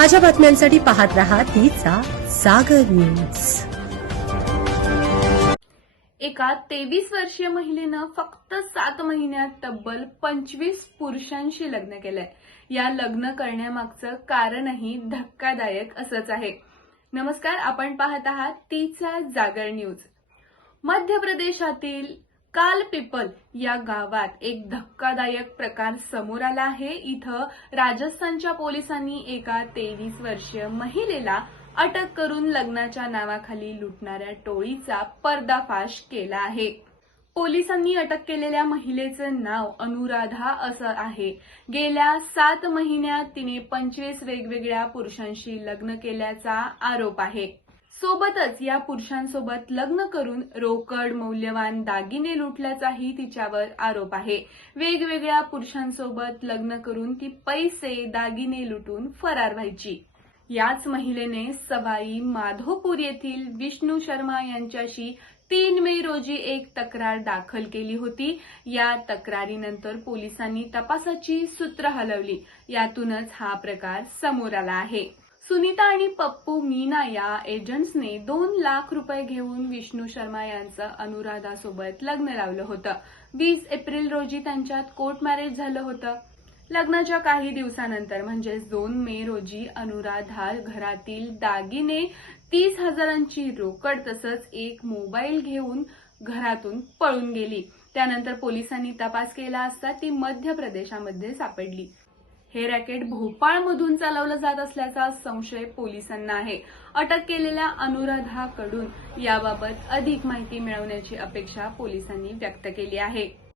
ताज्या बातम्यांसाठी पाहत रहा तिचा सागर न्यूज. एका तेवीस वर्षीय महिलेनं फक्त सात महिन्यात तब्बल पंचवीस पुरुषांशी लग्न केलंय. या लग्न करण्यामागचं कारणही धक्कादायक असंच आहे. नमस्कार आपण पाहत आहात तीचा जागर न्यूज. मध्य प्रदेशातील काल पिपल या गावात एक धक्कादायक प्रकार समोर आला आहे. इथं राजस्थानच्या पोलिसांनी एका तेवीस वर्षीय महिलेला अटक करून लग्नाच्या नावाखाली लुटणाऱ्या टोळीचा पर्दाफाश केला आहे. पोलिसांनी अटक केलेल्या महिलेचं नाव अनुराधा असं आहे. गेल्या सात महिन्यात तिने पंचवीस वेगवेगळ्या पुरुषांशी लग्न केल्याचा आरोप आहे. सोबतच या पुरुषांसोबत लग्न करून रोकड मौल्यवान दागिने लुटल्याचाही तिच्यावर आरोप आहे. वेगवेगळ्या पुरुषांसोबत लग्न करून ती पैसे दागिने लुटून फरार व्हायची. याच महिलेने सवाई माधोपूर येथील विष्णू शर्मा यांच्याशी तीन मे रोजी एक तक्रार दाखल केली होती. या तक्रारीनंतर पोलिसांनी तपासाची सूत्र हलवली. यातूनच हा प्रकार समोर आला आहे. सुनीता आणि पप्पू मीना या एजंट्सने दोन लाख रुपये घेऊन विष्णू शर्मा यांचं अनुराधासोबत लग्न लावलं होतं. वीस एप्रिल रोजी त्यांच्यात कोर्ट मॅरेज झालं होतं. लग्नाच्या काही दिवसानंतर म्हणजेच दोन मे रोजी अनुराधा घरातील दागिने तीस हजारांची रोकड तसंच एक मोबाईल घेऊन घरातून पळून गेली. त्यानंतर पोलिसांनी तपास केला असता ती मध्य प्रदेशामध्ये सापडली. हे रॅकेट भोपाळमधून चालवलं जात असल्याचा संशय पोलिसांना आहे. अटक केलेल्या अनुराधाकडून याबाबत अधिक माहिती मिळवण्याची अपेक्षा पोलिसांनी व्यक्त केली आहे.